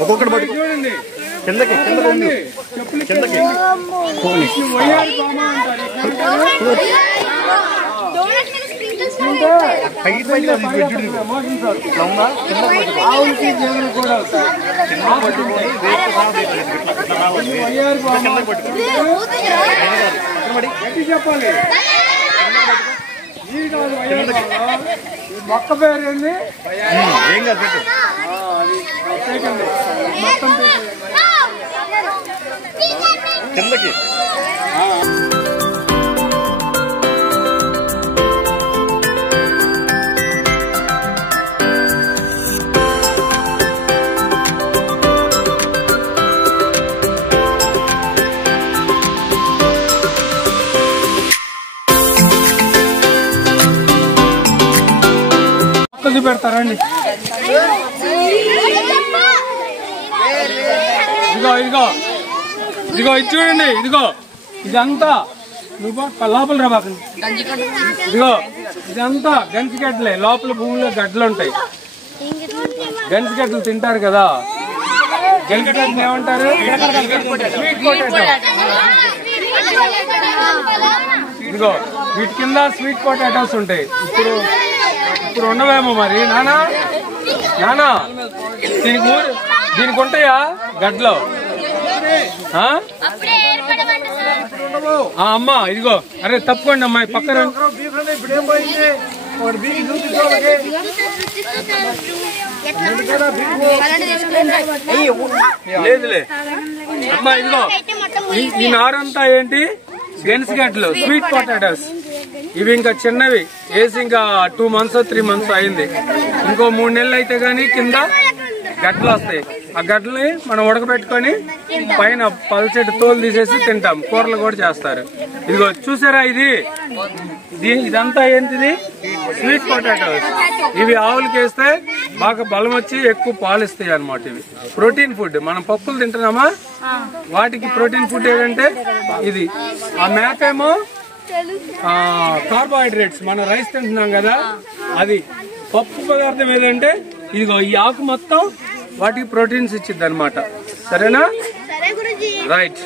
ఒక్కొక్కటి చూడండి కిందకి కిందకి చెప్పాలి మొక్క పేరేంది ఏం కాదు మొత్తం కిందకి పెడతారండి ఇదిగో ఇదిగో ఇదిగో ఇది చూడండి ఇదిగో ఇదంతా లోపల రాబాక ఇదిగో ఇదంతా గంజిగడ్డలే లోపల భూమిలో గడ్డలు ఉంటాయి గంజిగడ్డలు తింటారు కదా గంజిగడ్డలు ఏమంటారు స్వీట్ పొటాటో ఇదిగో వీటి కింద స్వీట్ పొటాటోస్ ఉంటాయి ఇప్పుడు ఉండవేమో మరి నానా దీనికి ఉంటాయా గడ్డలో అమ్మా ఇదిగో అరే తప్పుకోండి అమ్మాయి పక్కన లేదులే అమ్మా ఇదిగో ఈ నారంతా ఏంటి గెన్స్గడ్డలు స్వీట్ పొటాటోస్ ఇవి ఇంకా చిన్నవి వేసి ఇంకా 2 months 3 months అయింది ఇంకో 3 నెలలు అయితే గానీ కింద గడ్డలు వస్తాయి ఆ గడ్డల్ని మనం ఉడకబెట్టుకొని పైన పల్చెట్టు తోలు తీసేసి తింటాం కూరలు కూడా చేస్తారు ఇదిగో చూసారా ఇదంతా ఏంటిది స్వీట్ పొటాటోస్ ఇవి ఆవులకి వేస్తే బాగా బలం వచ్చి ఎక్కువ పాలు ఇస్తాయి అన్నమాట ఇవి ప్రోటీన్ ఫుడ్ మనం పప్పులు తింటున్నామా వాటికి ప్రోటీన్ ఫుడ్ ఏంటంటే ఇది ఆ మేత ఏమో కార్బోహైడ్రేట్స్ మనం రైస్ తింటున్నాం కదా అది పప్పు పదార్థం ఏదంటే ఇదిగో ఈ ఆకు మొత్తం వాటికి ప్రోటీన్స్ ఇచ్చిద్ది అన్నమాట సరేనా రైట్